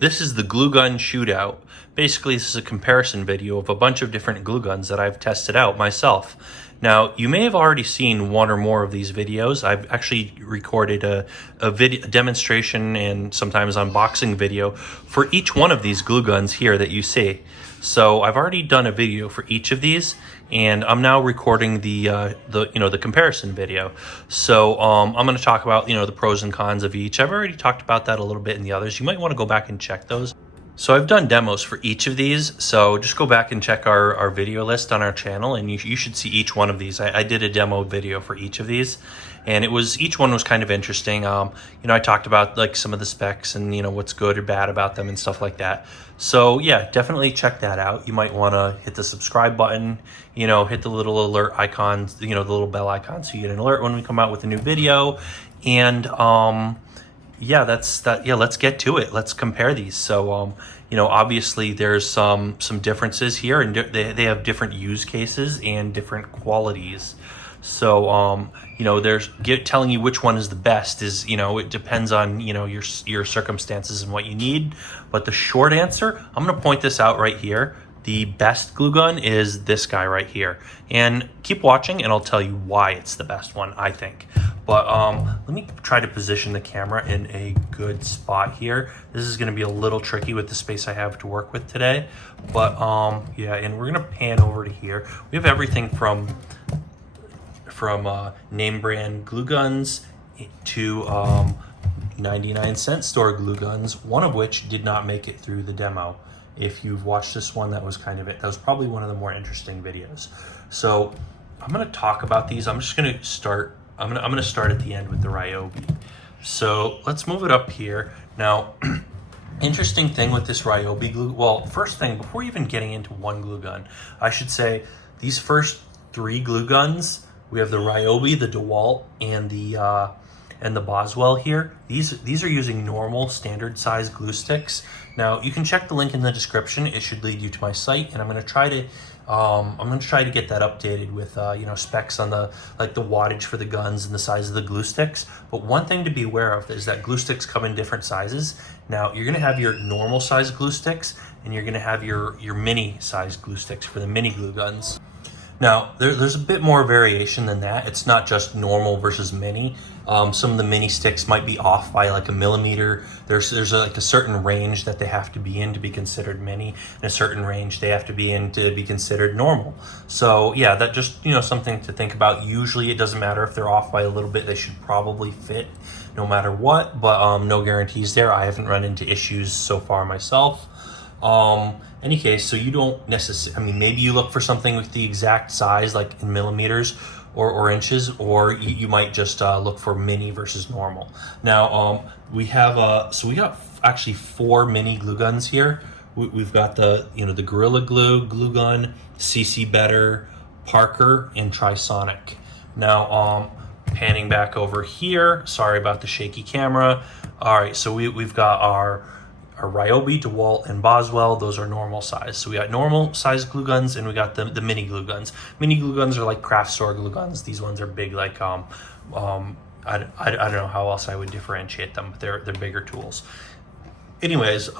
This is the glue gun shootout. Basically, this is a comparison video of a bunch of different glue guns that I've tested out myself. Now, you may have already seen one or more of these videos. I've actually recorded a demonstration and sometimes unboxing video for each one of these glue guns here that you see. So I've already done a video for each of these, and I'm now recording the comparison video. So I'm going to talk about the pros and cons of each. I've already talked about that a little bit in the others. You might want to go back and check those. So I've done demos for each of these, so just go back and check our video list on our channel, and you should see each one of these. I did a demo video for each of these, and each one was kind of interesting. I talked about like some of the specs and what's good or bad about them and stuff like that. So yeah, definitely check that out. You might want to hit the subscribe button, hit the little alert icon, the little bell icon, so you get an alert when we come out with a new video. And yeah, that's that. Yeah, let's get to it. Let's compare these. So obviously there's some differences here, and they have different use cases and different qualities. So there's telling you which one is the best is it depends on your circumstances and what you need. But the short answer, I'm going to point this out right here. The best glue gun is this guy right here, and keep watching and I'll tell you why it's the best one, I think. But let me try to position the camera in a good spot here. This is going to be a little tricky with the space I have to work with today, but yeah, and we're going to pan over to here. We have everything from name brand glue guns to 99-cent store glue guns, one of which did not make it through the demo. If you've watched this one, that was probably one of the more interesting videos. So I'm going to talk about these. I'm just going to start. I'm going to start at the end with the Ryobi. So let's move it up here. Now, interesting thing with this Ryobi glue. Well, first thing, before even getting into one glue gun, I should say these first three glue guns. We have the Ryobi, the DeWalt, and the Boswell here. These are using normal standard size glue sticks. Now you can check the link in the description. It should lead you to my site, and I'm going to try to get that updated with specs on the wattage for the guns and the size of the glue sticks. But one thing to be aware of is that glue sticks come in different sizes. Now you're going to have your normal size glue sticks, and you're going to have your mini size glue sticks for the mini glue guns. Now, there's a bit more variation than that. It's not just normal versus mini. Some of the mini sticks might be off by like a millimeter. There's like a certain range that they have to be in to be considered mini, and a certain range they have to be in to be considered normal. So yeah, that just something to think about. Usually it doesn't matter if they're off by a little bit. They should probably fit no matter what, but no guarantees there. I haven't run into issues so far myself. Any case, so you don't necessarily, maybe you look for something with the exact size, like in millimeters or inches, or you might just look for mini versus normal. Now, we got actually 4 mini glue guns here. We've got the Gorilla glue gun, ccbetter, Parker, and Trisonic. Now, panning back over here, sorry about the shaky camera. All right, so we've got our Ryobi, DeWalt, and Boswell. Those are normal size. So we got normal size glue guns, and we got the mini glue guns. Mini glue guns are like craft store glue guns. These ones are big, like I don't know how else I would differentiate them, but they're bigger tools. Anyways,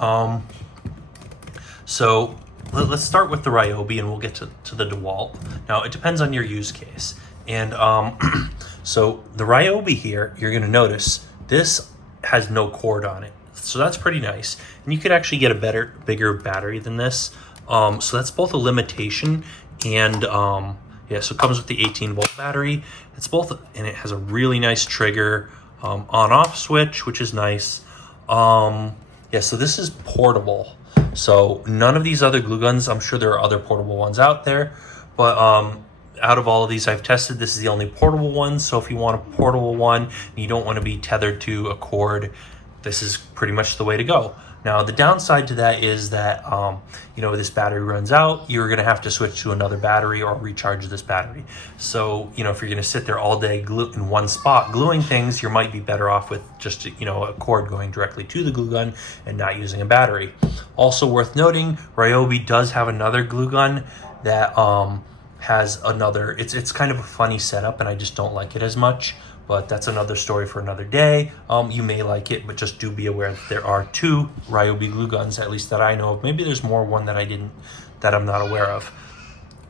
so let's start with the Ryobi, and we'll get to the DeWalt. Now it depends on your use case, and so the Ryobi here, you're going to notice this has no cord on it. So that's pretty nice, and you could actually get a bigger battery than this. So that's both a limitation and yeah. So it comes with the 18-volt battery. It's both, and it has a really nice trigger on-off switch, which is nice. Yeah. So this is portable. So none of these other glue guns. I'm sure there are other portable ones out there, but out of all of these I've tested, this is the only portable one. So if you want a portable one and you don't want to be tethered to a cord, this is pretty much the way to go. Now, the downside to that is that, this battery runs out, you're gonna have to switch to another battery or recharge this battery. So, if you're gonna sit there all day in one spot gluing things, you might be better off with just, a cord going directly to the glue gun and not using a battery. Also worth noting, Ryobi does have another glue gun that has another, it's kind of a funny setup, and I just don't like it as much. but that's another story for another day. You may like it, but just do be aware that there are 2 Ryobi glue guns, at least that I know of. Maybe there's more, one that I'm not aware of.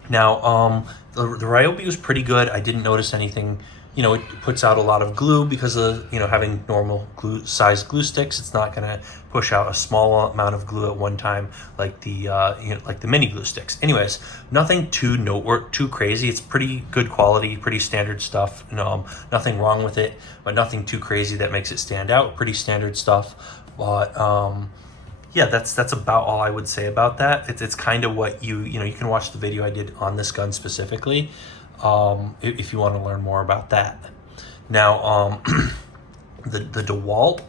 Now, the Ryobi was pretty good. I didn't notice anything. It puts out a lot of glue because of, having normal sized glue sticks. It's not going to push out a small amount of glue at one time like the like the mini glue sticks. Anyways, nothing too too crazy. It's pretty good quality, pretty standard stuff. Nothing wrong with it, but nothing too crazy that makes it stand out. Pretty standard stuff. But yeah, that's about all I would say about that. It's kind of what you can watch the video I did on this gun specifically, if you want to learn more about that. Now, the DeWalt,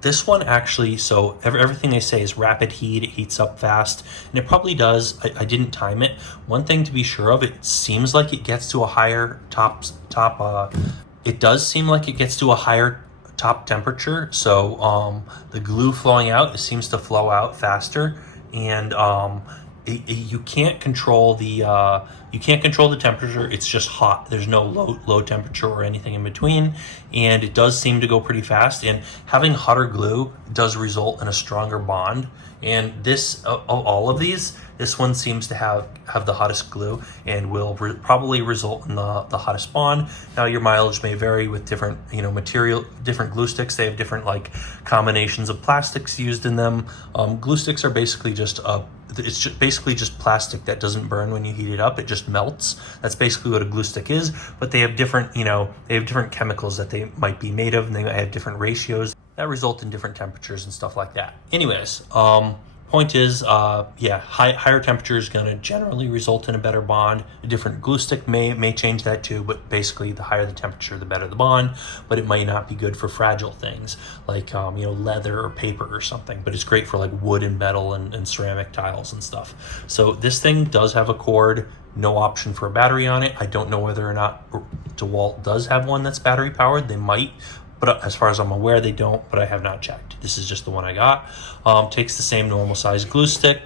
this one actually, so everything they say is rapid heat. It heats up fast, and it probably does. I didn't time it. One thing to be sure of, it seems like it gets to a higher it does seem like it gets to a higher top temperature, so the glue flowing out, it seems to flow out faster, and you can't control the temperature. It's just hot. There's no low temperature or anything in between, and it does seem to go pretty fast, and having hotter glue does result in a stronger bond. And this, of all of these, this one seems to have the hottest glue and will probably result in the hottest bond. Now, your mileage may vary with different material, different glue sticks. They have different combinations of plastics used in them. Glue sticks are basically basically just plastic that doesn't burn when you heat it up. It just melts. That's basically what a glue stick is. But they have different different chemicals that they might be made of, and they might have different ratios that result in different temperatures and stuff like that. Anyways, point is, higher temperature is going to generally result in a better bond. A different glue stick may change that too, but basically the higher the temperature, the better the bond. But it might not be good for fragile things like leather or paper or something. But it's great for wood and metal and ceramic tiles and stuff. So this thing does have a cord. No option for a battery on it. I don't know whether or not DeWalt does have one that's battery powered. They might. But as far as I'm aware, they don't, but I have not checked. This is just the one I got. Takes the same normal size glue stick.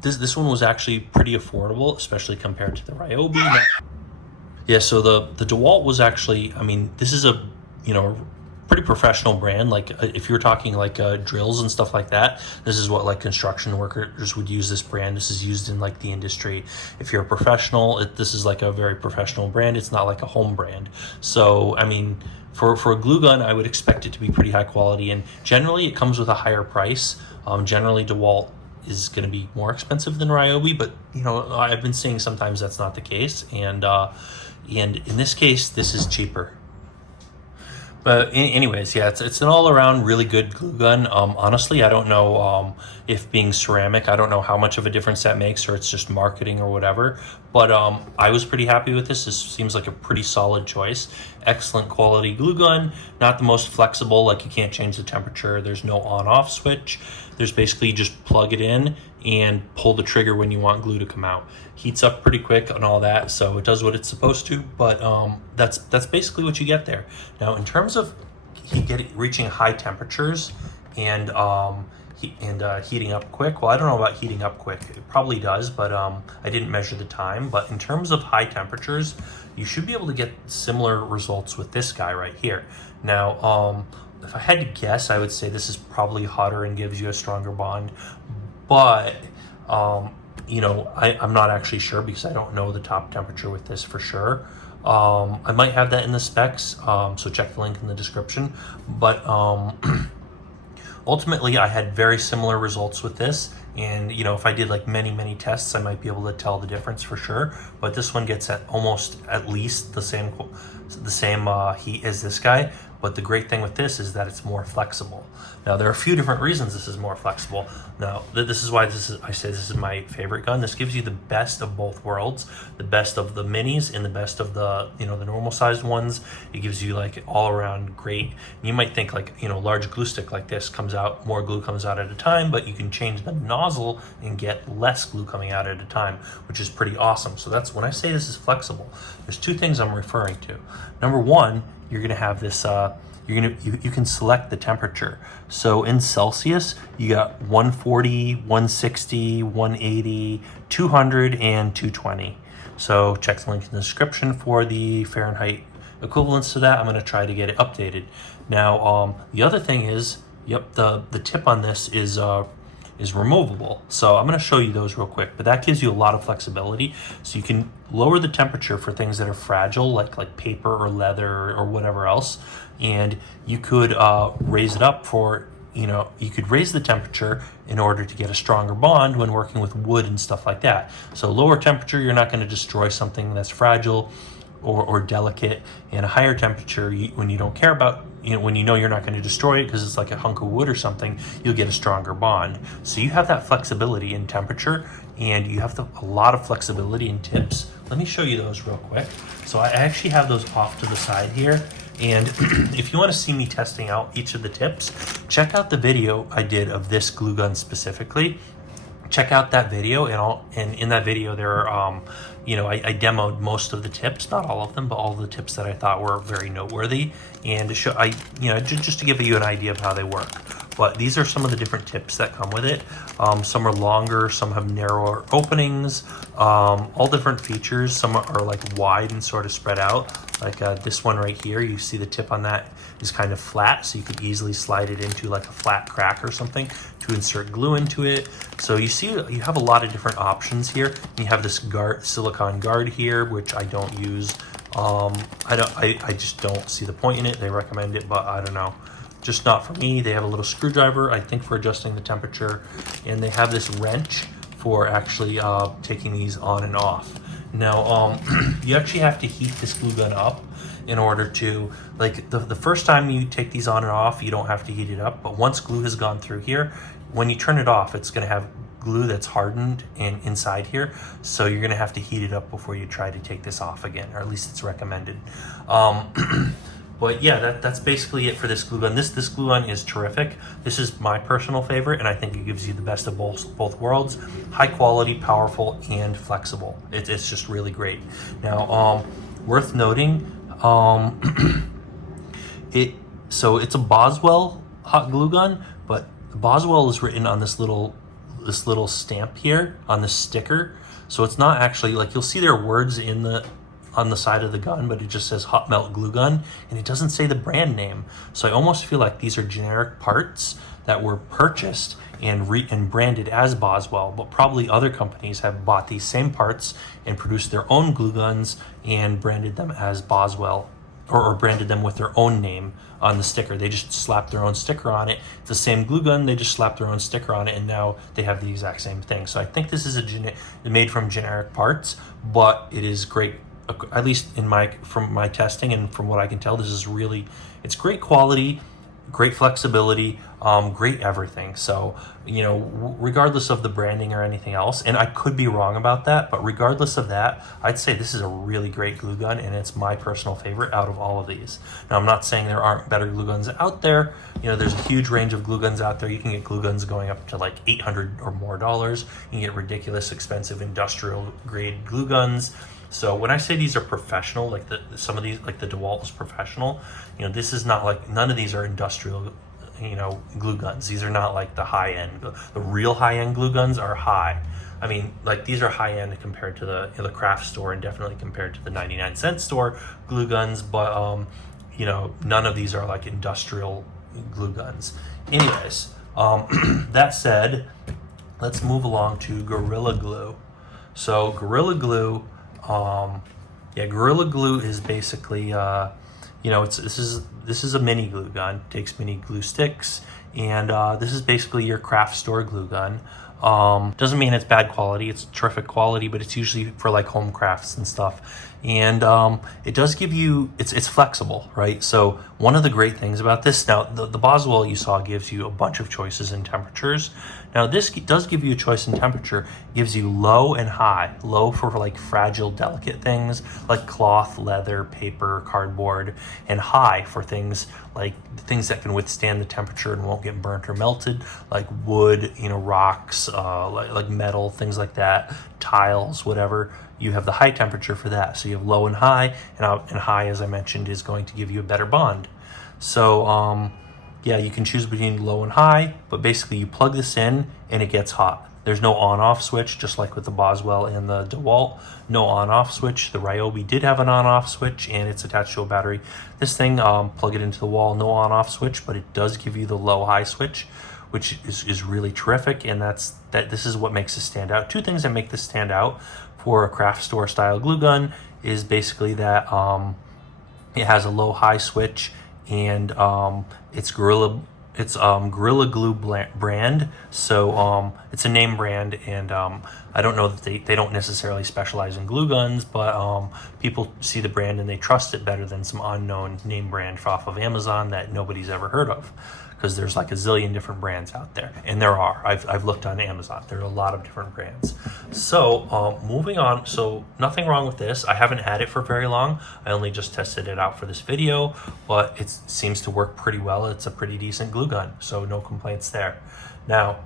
This one was actually pretty affordable, especially compared to the Ryobi. Yeah, so the DeWalt was actually, this is a, pretty professional brand. If you're talking drills and stuff like that, this is what construction workers would use. This brand, this is used in the industry. If you're a professional, this is a very professional brand. It's not a home brand. So for a glue gun, I would expect it to be pretty high quality, and generally it comes with a higher price. Generally DeWalt is going to be more expensive than Ryobi, but I've been seeing sometimes that's not the case, and in this case this is cheaper. But anyways, yeah, it's an all-around really good glue gun. Honestly, I don't know if being ceramic, I don't know how much of a difference that makes, or it's just marketing or whatever. But I was pretty happy with this. This seems like a pretty solid choice. Excellent quality glue gun. Not the most flexible, you can't change the temperature. There's no on-off switch. There's basically just plug it in and pull the trigger when you want glue to come out. Heats up pretty quick and all that, so it does what it's supposed to, but that's basically what you get there. Now, in terms of reaching high temperatures and heating up quick, well, I don't know about heating up quick. It probably does, but I didn't measure the time. But in terms of high temperatures, you should be able to get similar results with this guy right here. Now, if I had to guess, I would say this is probably hotter and gives you a stronger bond, but I'm not actually sure because I don't know the top temperature with this for sure. I might have that in the specs, so check the link in the description. But ultimately, I had very similar results with this, and if I did many tests, I might be able to tell the difference for sure. But this one gets at least the same heat as this guy. But the great thing with this is that it's more flexible. Now, there are a few different reasons this is more flexible. Now, this is why I say this is my favorite gun. This gives you the best of both worlds, the best of the minis and the best of the the normal sized ones. It gives you all around great. You might think large glue stick like this more glue comes out at a time, but you can change the nozzle and get less glue coming out at a time, which is pretty awesome. So that's when I say this is flexible. There's two things I'm referring to. Number one, you're going to have this you can select the temperature. So in Celsius, you got 140, 160, 180, 200, and 220. So check the link in the description for the Fahrenheit equivalents to that. I'm going to try to get it updated. Now, the other thing is, yep, the tip on this is removable. So I'm going to show you those real quick, but that gives you a lot of flexibility. So you can lower the temperature for things that are fragile, like paper or leather or whatever else. And you could raise it up for, you could raise the temperature in order to get a stronger bond when working with wood and stuff like that. So lower temperature, you're not going to destroy something that's fragile or delicate, and a higher temperature, when you don't care about, when you're not going to destroy it because it's like a hunk of wood or something, you'll get a stronger bond. So you have that flexibility in temperature, and you have a lot of flexibility in tips. Let me show you those real quick. So I actually have those off to the side here, and if you want to see me testing out each of the tips, check out the video I did of this glue gun specifically. Check out that video, and in that video there are I demoed most of the tips, not all of them, but all of the tips that I thought were very noteworthy, and to show just to give you an idea of how they work. But these are some of the different tips that come with it. Some are longer, some have narrower openings, all different features. Some are like wide and sort of spread out. Like this one right here, you see the tip on that is kind of flat, so you could easily slide it into like a flat crack or something to insert glue into it. So you see you have a lot of different options here. You have this silicone guard here, which I don't use. I just don't see the point in it. They recommend it, but I don't know. Just not for me. They have a little screwdriver, I think, for adjusting the temperature, and they have this wrench for actually taking these on and off. Now, you actually have to heat this glue gun up in order to, like, the first time you take these on and off, you don't have to heat it up, but once glue has gone through here, when you turn it off, it's going to have glue that's hardened and inside here, so you're going to have to heat it up before you try to take this off again, or at least it's recommended. But yeah, that's basically it for this glue gun. This glue gun is terrific. This is my personal favorite, and I think it gives you the best of both worlds. High quality, powerful, and flexible. It's just really great. Now, worth noting, it's a Boswell hot glue gun, but Boswell is written on this little stamp here on this sticker. So it's not actually, like, you'll see their words on the side of the gun, but it just says hot melt glue gun, and it doesn't say the brand name. So I almost feel like these are generic parts that were purchased and branded as Boswell, but probably other companies have bought these same parts and produced their own glue guns and branded them as Boswell, or branded them with their own name on the sticker. They just slapped their own sticker on it. It's the same glue gun, they just slapped their own sticker on it, and now they have the exact same thing. So I think this is made from generic parts, but it is great. At least from my testing and from what I can tell, it's great quality, great flexibility, great everything. So, regardless of the branding or anything else, and I could be wrong about that, but regardless of that, I'd say this is a really great glue gun, and it's my personal favorite out of all of these. Now, I'm not saying there aren't better glue guns out there. There's a huge range of glue guns out there. You can get glue guns going up to like $800 or more. You can get ridiculous expensive industrial grade glue guns. So when I say these are professional, like some of these, like the DeWalt is professional, this is not like, none of these are industrial, glue guns. These are not like the high end. The real high end glue guns are high. I mean, like, these are high end compared to the craft store, and definitely compared to the 99-cent store glue guns. But none of these are like industrial glue guns. Anyways, that said, let's move along to Gorilla Glue. So Gorilla Glue. Gorilla Glue is basically, this is a mini glue gun. It takes mini glue sticks, and this is basically your craft store glue gun. Doesn't mean it's bad quality. It's terrific quality, but it's usually for like home crafts and stuff. And it does give you, it's flexible, right? So one of the great things about this, now the Boswell you saw gives you a bunch of choices in temperatures. Now this does give you a choice in temperature. It gives you low and high. Low for like fragile, delicate things like cloth, leather, paper, cardboard, and high for things like things that can withstand the temperature and won't get burnt or melted, like wood, rocks, like metal, things like that, tiles, whatever. You have the high temperature for that. So you have low and high, and high, as I mentioned, is going to give you a better bond. So yeah, you can choose between low and high, but basically you plug this in and it gets hot. There's no on-off switch, just like with the Boswell and the DeWalt. No on-off switch. The Ryobi did have an on-off switch, and it's attached to a battery. This thing, plug it into the wall, no on-off switch, but it does give you the low-high switch, which is really terrific, and this is what makes this stand out. Two things that make this stand out for a craft store style glue gun is basically that it has a low-high switch, and it's Gorilla Glue brand, so it's a name brand, and I don't know that they don't necessarily specialize in glue guns, but people see the brand and they trust it better than some unknown name brand off of Amazon that nobody's ever heard of, because there's like a zillion different brands out there, and there are. I've looked on Amazon. There are a lot of different brands. So moving on. So nothing wrong with this. I haven't had it for very long. I only just tested it out for this video, but it seems to work pretty well. It's a pretty decent glue gun, so no complaints there. Now,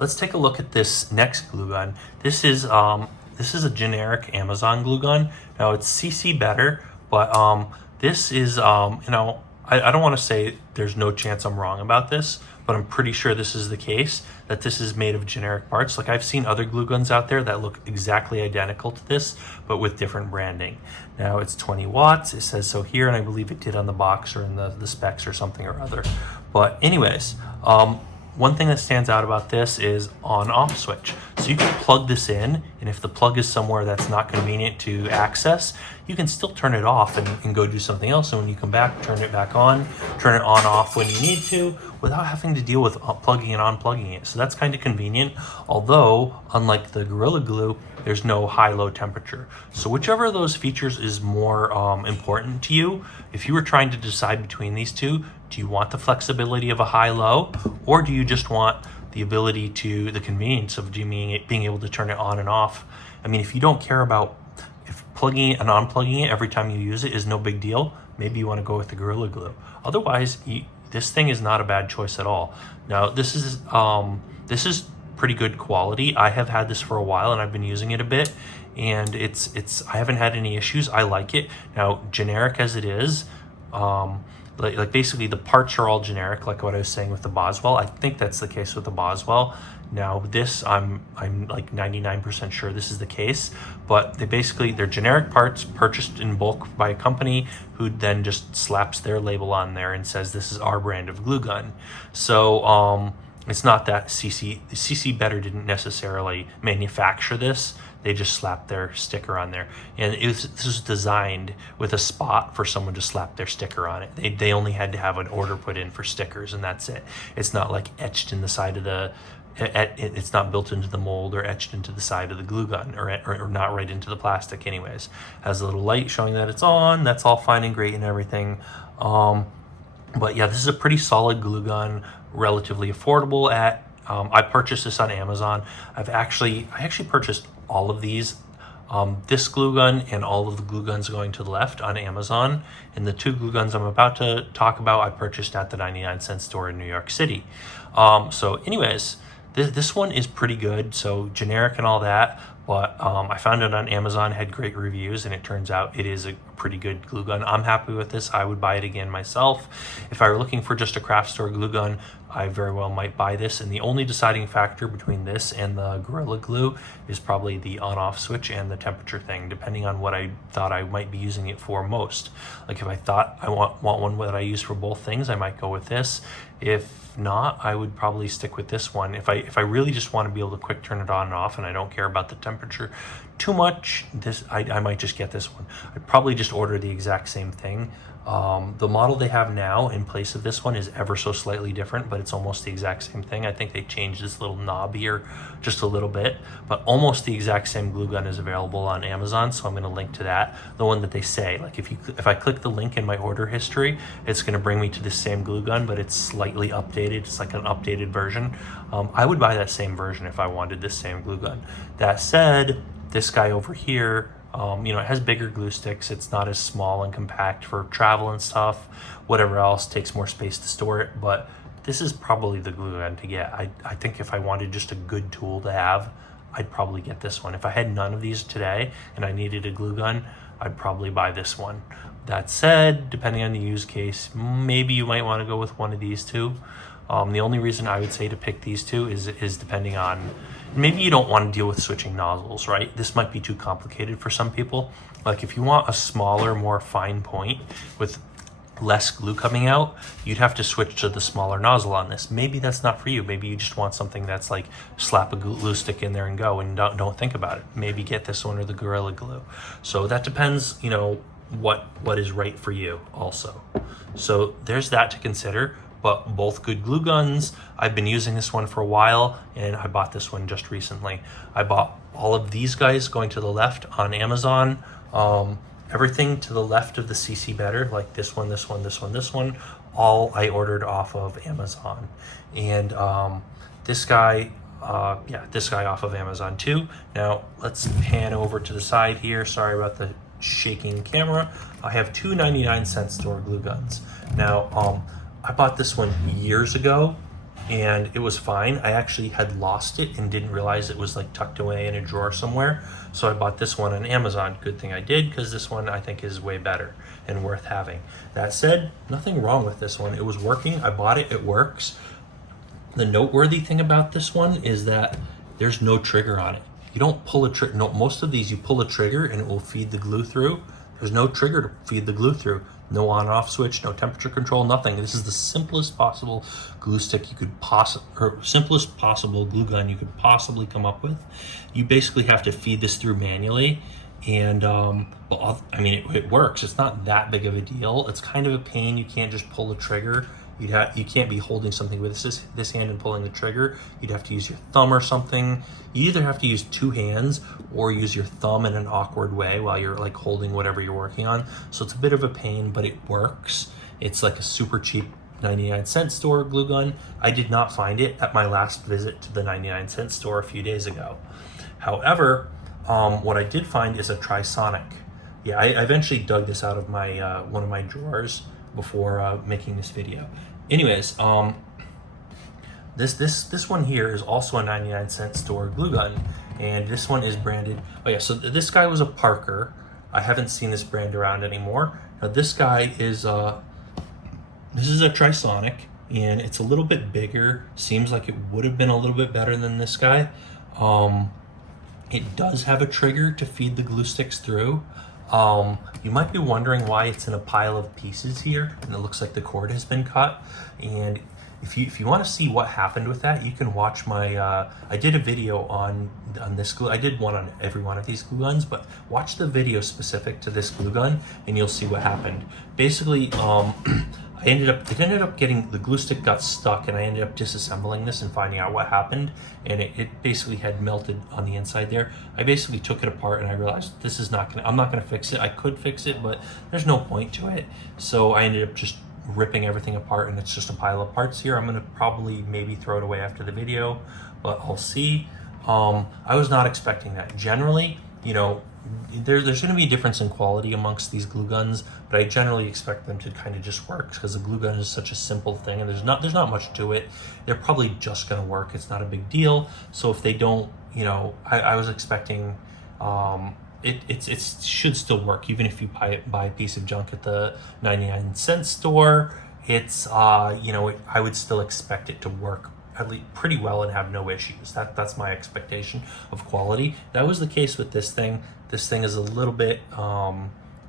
let's take a look at this next glue gun. This is a generic Amazon glue gun. Now it's ccbetter, but this is you know, I don't want to say there's no chance I'm wrong about this, but I'm pretty sure this is the case, that this is made of generic parts. Like, I've seen other glue guns out there that look exactly identical to this, but with different branding. Now, it's 20 watts. It says so here, and I believe it did on the box or in the specs or something or other. But anyways, one thing that stands out about this is on-off switch. So you can plug this in, and if the plug is somewhere that's not convenient to access, you can still turn it off and go do something else. And when you come back, turn it back on, turn it on off when you need to, without having to deal with plugging and unplugging it. So that's kind of convenient, although unlike the Gorilla Glue, there's no high-low temperature. So whichever of those features is more important to you, if you were trying to decide between these two, do you want the flexibility of a high-low, or do you just want the ability to, the convenience of being able to turn it on and off? I mean, if you don't care about, if plugging it and unplugging it every time you use it is no big deal, maybe you want to go with the Gorilla Glue. Otherwise, this thing is not a bad choice at all. Now, this is pretty good quality. I have had this for a while and I've been using it a bit, and I haven't had any issues. I like it. Now, generic as it is, like basically the parts are all generic, like what I was saying with the Boswell. I think that's the case with the Boswell. Now this, I'm like 99% sure this is the case, but they're generic parts purchased in bulk by a company who then just slaps their label on there and says this is our brand of glue gun. So it's not that ccbetter didn't necessarily manufacture this. They just slapped their sticker on there, and this was designed with a spot for someone to slap their sticker on it. They only had to have an order put in for stickers, and that's it. It's not like etched in the side of the, it's not built into the mold or etched into the side of the glue gun, or not right into the plastic anyways. Has a little light showing that it's on. That's all fine and great and everything. But yeah, this is a pretty solid glue gun, relatively affordable at, I purchased this on Amazon. I actually purchased all of these, this glue gun and all of the glue guns going to the left on Amazon. And the two glue guns I'm about to talk about, I purchased at the 99-cent store in New York City. So anyways, this one is pretty good. So generic and all that, but I found it on Amazon, had great reviews, and it turns out it is a pretty good glue gun. I'm happy with this. I would buy it again myself. If I were looking for just a craft store glue gun, I very well might buy this, and the only deciding factor between this and the Gorilla Glue is probably the on-off switch and the temperature thing, depending on what I thought I might be using it for most. Like if I thought I want one that I use for both things, I might go with this. If not, I would probably stick with this one. If I really just want to be able to quick turn it on and off and I don't care about the temperature too much, I might just get this one. I'd probably just order the exact same thing. The model they have now in place of this one is ever so slightly different, but it's almost the exact same thing. I think they changed this little knob here just a little bit, but almost the exact same glue gun is available on Amazon, so I'm going to link to that. The one that they say, like if I click the link in my order history, it's going to bring me to the same glue gun, but it's slightly updated. It's like an updated version. I would buy that same version if I wanted this same glue gun. That said, this guy over here, you know, it has bigger glue sticks. It's not as small and compact for travel and stuff. Whatever else takes more space to store it, but this is probably the glue gun to get. I think if I wanted just a good tool to have, I'd probably get this one. If I had none of these today and I needed a glue gun, I'd probably buy this one. That said, depending on the use case, maybe you might want to go with one of these two. The only reason I would say to pick these two is depending on, maybe you don't want to deal with switching nozzles, right? This might be too complicated for some people. Like if you want a smaller, more fine point with less glue coming out, you'd have to switch to the smaller nozzle on this. Maybe that's not for you. Maybe you just want something that's like slap a glue stick in there and go, and don't think about it. Maybe get this one or the Gorilla Glue. So that depends, you know, what is right for you also. So there's that to consider, but both good glue guns. I've been using this one for a while, and I bought this one just recently. I bought all of these guys going to the left on Amazon. Everything to the left of the ccbetter, like this one, this one, this one, this one, all I ordered off of Amazon. And this guy off of Amazon too. Now let's pan over to the side here. Sorry about the shaking camera. I have two 99-cent store glue guns. Now I bought this one years ago and it was fine. I actually had lost it and didn't realize it was like tucked away in a drawer somewhere. So I bought this one on Amazon. Good thing I did, because this one I think is way better and worth having. That said, nothing wrong with this one. It was working. I bought it. It works. The noteworthy thing about this one is that there's no trigger on it. You don't pull a trigger. No, most of these you pull a trigger and it will feed the glue through. There's no trigger to feed the glue through. No on-off switch, no temperature control, nothing. This is the simplest possible glue stick you could simplest possible glue gun you could possibly come up with. You basically have to feed this through manually, and well, I mean, it works. It's not that big of a deal. It's kind of a pain. You can't just pull the trigger. You can't be holding something with this hand and pulling the trigger. You'd have to use your thumb or something. You either have to use two hands or use your thumb in an awkward way while you're like holding whatever you're working on. So it's a bit of a pain, but it works. It's like a super cheap 99-cent store glue gun. I did not find it at my last visit to the 99-cent store a few days ago. However, what I did find is a Trisonic. Yeah, I eventually dug this out of my one of my drawers before making this video. Anyways, this one here is also a 99-cent store glue gun, and this one is branded. Oh yeah, so this guy was a Parker. I haven't seen this brand around anymore. Now this guy is this is a Trisonic, and it's a little bit bigger. Seems like it would have been a little bit better than this guy. It does have a trigger to feed the glue sticks through. You might be wondering why it's in a pile of pieces here, and it looks like the cord has been cut. And if you want to see what happened with that, you can watch my I did a video on this glue. I did one on every one of these glue guns, but watch the video specific to this glue gun and you'll see what happened. Basically, it ended up getting, the glue stick got stuck, and I ended up disassembling this and finding out what happened, and it basically had melted on the inside there. I basically took it apart and I realized this is I'm not gonna fix it. I could fix it, but there's no point to it. So I ended up just ripping everything apart, and it's just a pile of parts here. I'm gonna probably maybe throw it away after the video, but I'll see. I was not expecting that. Generally, you know, there's going to be a difference in quality amongst these glue guns, but I generally expect them to kind of just work, because a glue gun is such a simple thing, and there's not much to it. They're probably just going to work. It's not a big deal. So if they don't, you know, I was expecting it should still work, even if you buy a piece of junk at the 99-cent store. It's you know, I would still expect it to work at least pretty well and have no issues. That's my expectation of quality. That was the case with this thing. This thing is a little bit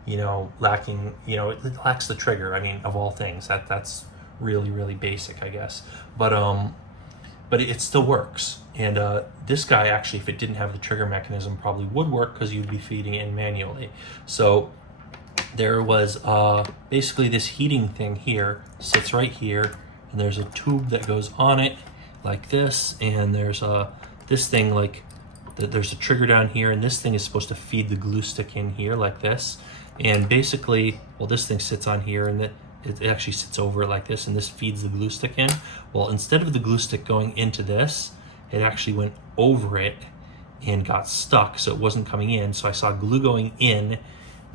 you know, lacking, you know, it lacks the trigger. I mean, of all things, that's really basic, I guess. But it still works. And this guy, actually, if it didn't have the trigger mechanism, probably would work, because you'd be feeding it in manually. So there was basically this heating thing here, sits right here, and there's a tube that goes on it like this, and there's this thing, like there's a trigger down here, and this thing is supposed to feed the glue stick in here like this. And basically, well, this thing sits on here, and it actually sits over it like this, and this feeds the glue stick in. Well, instead of the glue stick going into this, it actually went over it and got stuck, so it wasn't coming in. So I saw glue going in,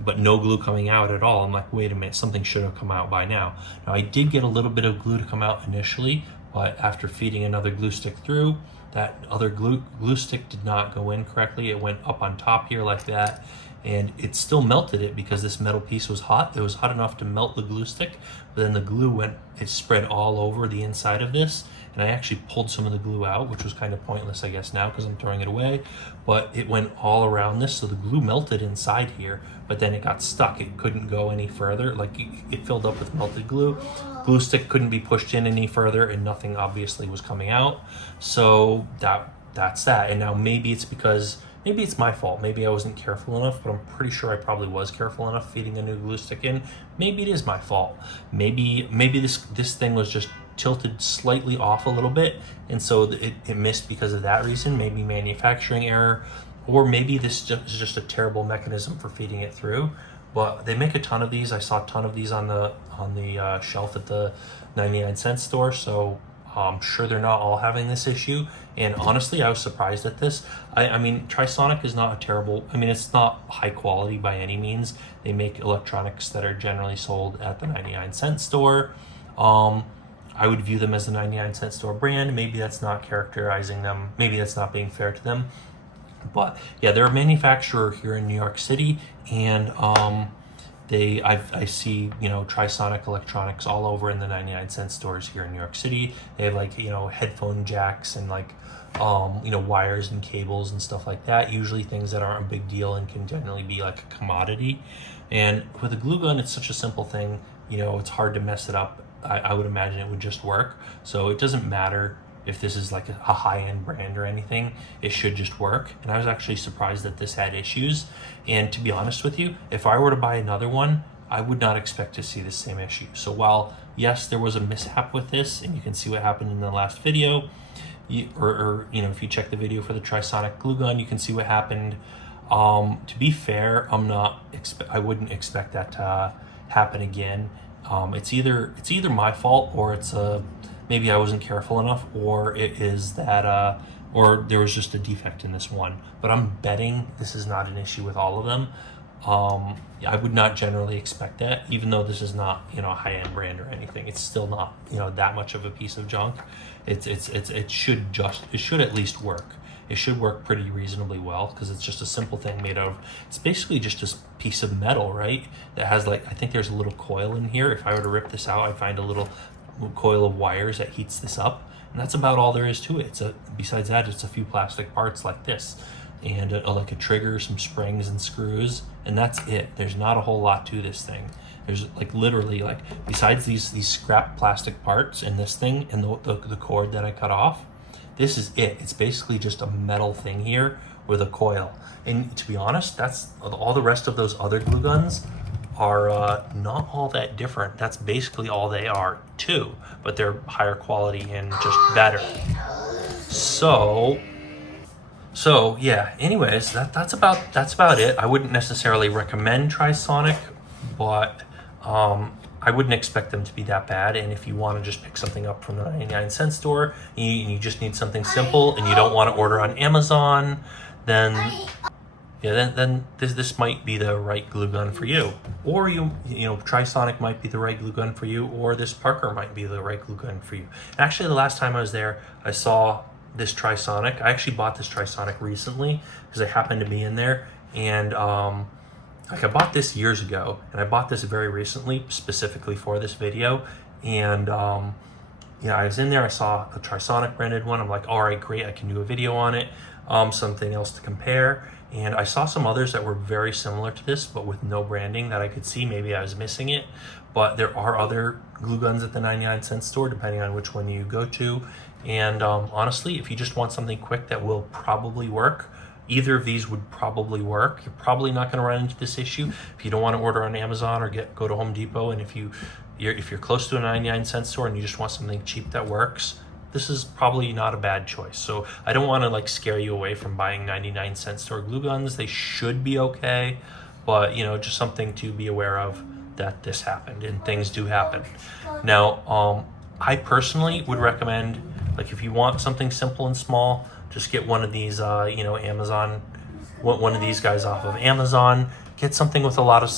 but no glue coming out at all. I'm like, wait a minute, something should have come out by now. Now, I did get a little bit of glue to come out initially, but after feeding another glue stick through, that other glue stick did not go in correctly. It went up on top here like that, and it still melted it because this metal piece was hot. It was hot enough to melt the glue stick, but then the glue it spread all over the inside of this, and I actually pulled some of the glue out, which was kind of pointless, I guess, now because I'm throwing it away, but it went all around this, so the glue melted inside here, but then it got stuck. It couldn't go any further. Like, it filled up with melted glue. Glue stick couldn't be pushed in any further, and nothing obviously was coming out. So that's that. And now maybe it's my fault. Maybe I wasn't careful enough, but I'm pretty sure I probably was careful enough feeding a new glue stick in. Maybe it is my fault. Maybe this thing was just tilted slightly off a little bit, and so it missed because of that reason. Maybe manufacturing error, or maybe this is just a terrible mechanism for feeding it through. But they make a ton of these. I saw a ton of these on the shelf at the 99-cent store, so I'm sure they're not all having this issue. And honestly, I was surprised at this. I mean, Trisonic is not a terrible, I mean, it's not high quality by any means. They make electronics that are generally sold at the 99-cent store. I would view them as a 99-cent store brand. Maybe that's not characterizing them. Maybe that's not being fair to them. But yeah, they're a manufacturer here in New York City, and I see, you know, Trisonic electronics all over in the 99-cent stores here in New York City. They have, like, you know, headphone jacks and, like, you know, wires and cables and stuff like that. Usually things that aren't a big deal and can generally be like a commodity. And with a glue gun, it's such a simple thing. You know, it's hard to mess it up. I would imagine it would just work. So it doesn't matter if this is like a high-end brand or anything, it should just work. And I was actually surprised that this had issues. And to be honest with you, if I were to buy another one, I would not expect to see the same issue. So while, yes, there was a mishap with this, and you can see what happened in the last video, or you know, if you check the video for the Trisonic glue gun, you can see what happened. To be fair, I wouldn't expect that to happen again. It's either my fault, or it's maybe I wasn't careful enough, or it is that, or there was just a defect in this one. But I'm betting this is not an issue with all of them. I would not generally expect that, even though this is not, you know, a high-end brand or anything. It's still not, you know, that much of a piece of junk. It should at least work. It should work pretty reasonably well, because it's just a simple thing made of, it's basically just a piece of metal, right? That has, like, I think there's a little coil in here. If I were to rip this out, I'd find a little coil of wires that heats this up, and that's about all there is to it. Besides that, it's a few plastic parts like this, and like a trigger, some springs and screws, and that's it. There's not a whole lot to this thing. There's, like, literally, like, besides these scrap plastic parts and this thing and the cord that I cut off, this is it. It's basically just a metal thing here with a coil. And to be honest, that's all. The rest of those other glue guns are not all that different. That's basically all they are too, but they're higher quality and just better. So yeah, anyways, that's about it. I wouldn't necessarily recommend Trisonic, but I wouldn't expect them to be that bad. And if you want to just pick something up from the 99-cent store, and you just need something simple, and you don't want to order on Amazon, then this might be the right glue gun for you. Or you know, Trisonic might be the right glue gun for you, or this Parker might be the right glue gun for you. Actually, the last time I was there, I saw this Trisonic. I actually bought this Trisonic recently because I happened to be in there, and like, I bought this years ago, and I bought this very recently specifically for this video. And you know, I was in there, I saw a Trisonic branded one. I'm like, all right, great, I can do a video on it. Something else to compare. And I saw some others that were very similar to this, but with no branding that I could see. Maybe I was missing it. But there are other glue guns at the 99-cent store, depending on which one you go to. And honestly, if you just want something quick that will probably work, either of these would probably work. You're probably not going to run into this issue if you don't want to order on Amazon or go to Home Depot. And if you're close to a 99-cent store and you just want something cheap that works, this is probably not a bad choice. So I don't want to, like, scare you away from buying 99-cent store glue guns. They should be okay, but, you know, just something to be aware of, that this happened, and things do happen. Now, I personally would recommend, like, if you want something simple and small, just get one of these, you know, one of these guys off of Amazon. Get something with a lot of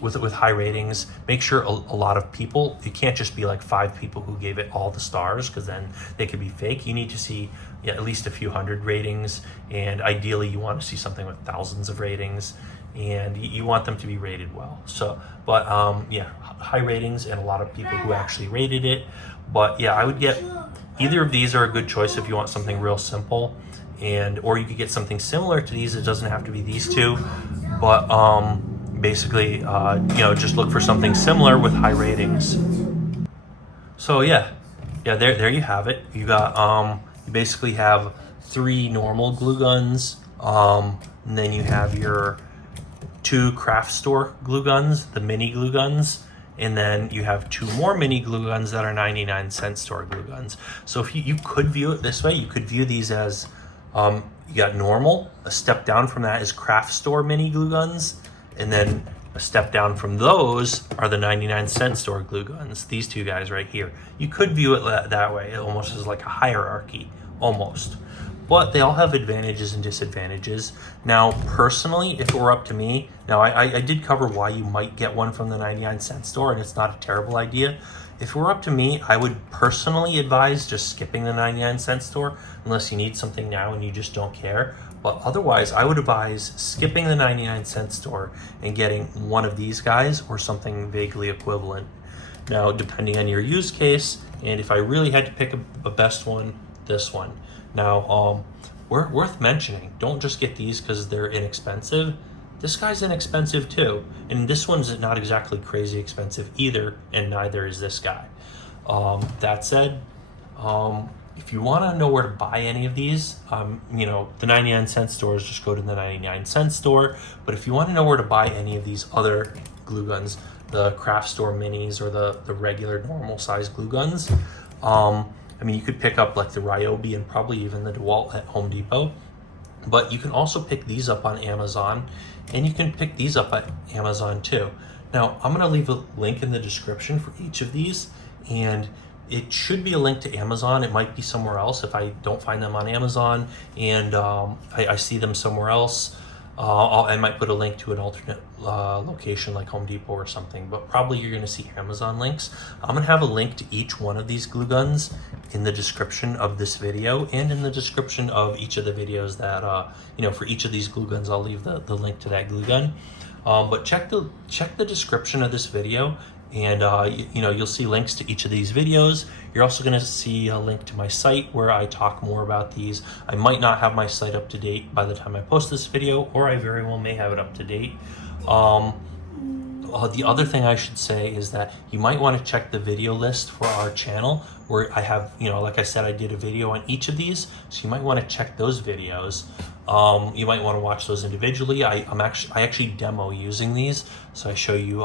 with high ratings. Make sure a lot of people. It can't just be like 5 people who gave it all the stars, because then they could be fake. You need to see yeah, at least a few hundred ratings, and ideally you want to see something with thousands of ratings, and you want them to be rated well. So, but yeah, high ratings and a lot of people who actually rated it. But yeah, I would get either of these are a good choice if you want something real simple, and or you could get something similar to these. It doesn't have to be these two, but basically, you know, just look for something similar with high ratings. So yeah, there you have it. You got you basically have 3 normal glue guns, and then you have your 2 craft store glue guns, the mini glue guns, and then you have 2 more mini glue guns that are 99-cent store glue guns. So if you could view it this way, you could view these as you got normal, a step down from that is craft store mini glue guns, and then a step down from those are the 99-cent store glue guns, these 2 guys right here. You could view it that way, it almost is like a hierarchy, almost. But they all have advantages and disadvantages. Now, personally, if it were up to me, now I did cover why you might get one from the 99-cent store, and it's not a terrible idea. If it were up to me, I would personally advise just skipping the 99-cent store, unless you need something now and you just don't care. But otherwise, I would advise skipping the 99-cent store and getting one of these guys or something vaguely equivalent. Now, depending on your use case, and if I really had to pick a best one, this one. Now, worth mentioning, don't just get these because they're inexpensive. This guy's inexpensive too, and this one's not exactly crazy expensive either, and neither is this guy. That said, if you want to know where to buy any of these, you know, the 99-cent stores, just go to the 99-cent store. But if you want to know where to buy any of these other glue guns, the craft store minis or the regular normal size glue guns, I mean, you could pick up like the Ryobi and probably even the DeWalt at Home Depot, but you can also pick these up on Amazon, and you can pick these up at Amazon too. Now, I'm going to leave a link in the description for each of these, and it should be a link to Amazon. It might be somewhere else if I don't find them on Amazon and I see them somewhere else. I might put a link to an alternate location like Home Depot or something, but probably you're going to see Amazon links. I'm going to have a link to each one of these glue guns in the description of this video and in the description of each of the videos that, you know, for each of these glue guns, I'll leave the link to that glue gun. But check the description of this video, and you know, you'll see links to each of these videos. You're also going to see a link to my site where I talk more about these. I might not have my site up to date by the time I post this video, or I very well may have it up to date. The other thing I should say is that you might want to check the video list for our channel, where I have, you know, like I said, I did a video on each of these, so you might want to check those videos. You might want to watch those individually. I actually demo using these, so I show you.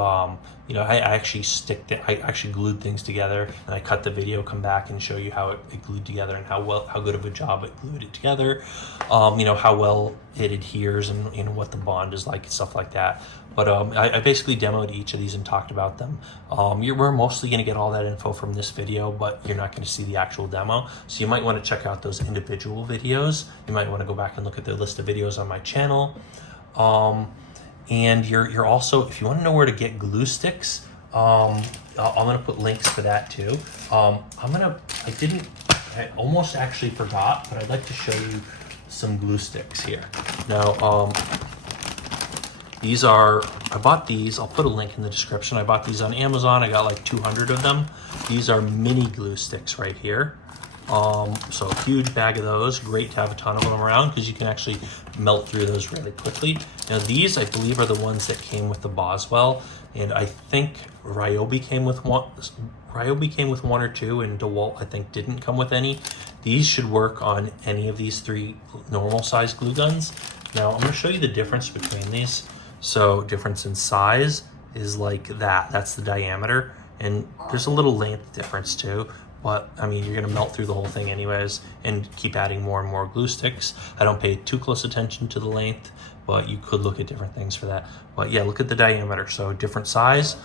You know, I actually glued things together, and I cut the video, come back, and show you how it glued together and how good of a job it glued it together. You know, how well it adheres and, you know, what the bond is like and stuff like that. But I basically demoed each of these and talked about them. We're mostly going to get all that info from this video, but you're not going to see the actual demo. So you might want to check out those individual videos. You might want to go back and look at the list of videos on my channel. And you're also, if you want to know where to get glue sticks, I'm going to put links to that too. I almost actually forgot, but I'd like to show you some glue sticks here. Now, I bought these, I'll put a link in the description. I bought these on Amazon. I got like 200 of them. These are mini glue sticks right here. So a huge bag of those. Great to have a ton of them around because you can actually melt through those really quickly. Now these, I believe, are the ones that came with the Boswell, and I think Ryobi came with one. Ryobi came with 1 or 2, and DeWalt, I think, didn't come with any. These should work on any of these 3 normal size glue guns. Now I'm going to show you the difference between these. So difference in size is like that. That's the diameter, and there's a little length difference too. But I mean, you're gonna melt through the whole thing anyways and keep adding more and more glue sticks. I don't pay too close attention to the length, but you could look at different things for that. But yeah, look at the diameter. So different size.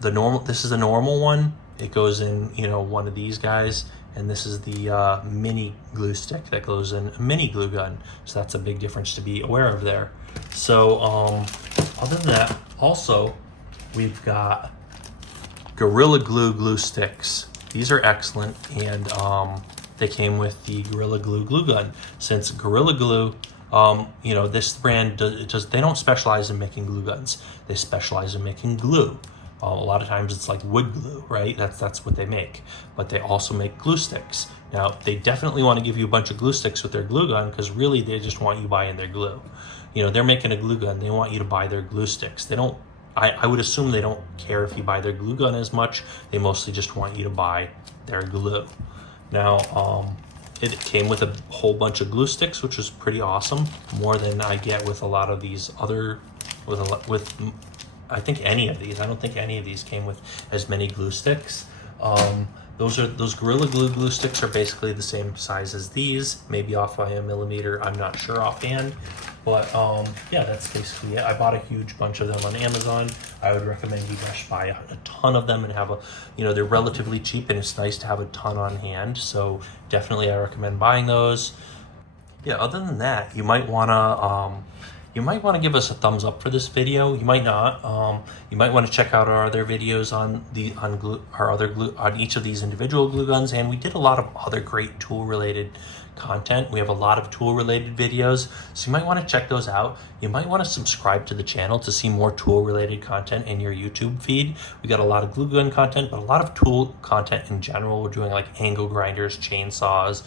This is a normal one. It goes in, you know, one of these guys, and this is the mini glue stick that goes in a mini glue gun. So that's a big difference to be aware of there. So other than that, also we've got Gorilla Glue glue sticks. These are excellent, and they came with the Gorilla Glue glue gun. Since Gorilla Glue, this brand they don't specialize in making glue guns. They specialize in making glue. A lot of times it's like wood glue, right? That's what they make. But they also make glue sticks. Now, they definitely want to give you a bunch of glue sticks with their glue gun, because really they just want you buying their glue. They're making a glue gun. They want you to buy their glue sticks. They don't, I would assume they don't care if you buy their glue gun as much. They mostly just want you to buy their glue. Now, it came with a whole bunch of glue sticks, which was pretty awesome. More than I get with a lot of these other, with I think any of these. I don't think any of these came with as many glue sticks. Those Gorilla glue sticks are basically the same size as these, maybe off by a millimeter. I'm not sure offhand, but yeah, that's basically it. I bought a huge bunch of them on Amazon. I would recommend you guys buy a ton of them and have they're relatively cheap, and it's nice to have a ton on hand. So definitely I recommend buying those. Yeah, other than that, you might want to give us a thumbs up for this video. You might not. You might want to check out our other videos on each of these individual glue guns. And we did a lot of other great tool related content. We have a lot of tool related videos, so you might want to check those out. You might want to subscribe to the channel to see more tool related content in your YouTube feed. We got a lot of glue gun content, but a lot of tool content in general. We're doing like angle grinders, chainsaws,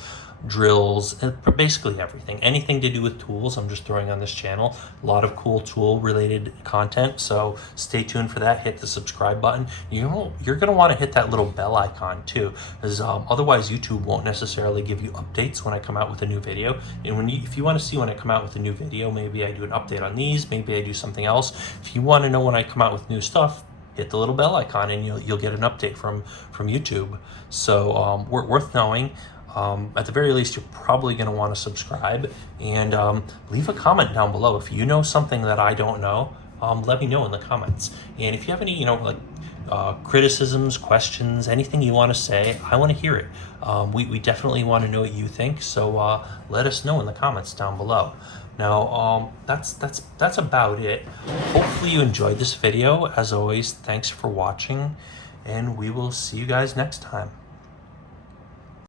drills, basically everything, anything to do with tools. I'm just throwing on this channel a lot of cool tool related content, so stay tuned for that. Hit the subscribe button. You're gonna want to hit that little bell icon too, because otherwise YouTube won't necessarily give you updates when I come out with a new video. And if you want to see when I come out with a new video, maybe I do an update on these, maybe I do something else. If you want to know when I come out with new stuff, hit the little bell icon and you'll get an update from YouTube. So worth knowing. At the very least, you're probably going to want to subscribe, and leave a comment down below. If you know something that I don't know, let me know in the comments. And if you have any, criticisms, questions, anything you want to say, I want to hear it. We definitely want to know what you think, so let us know in the comments down below. Now, that's about it. Hopefully you enjoyed this video. As always, thanks for watching, and we will see you guys next time.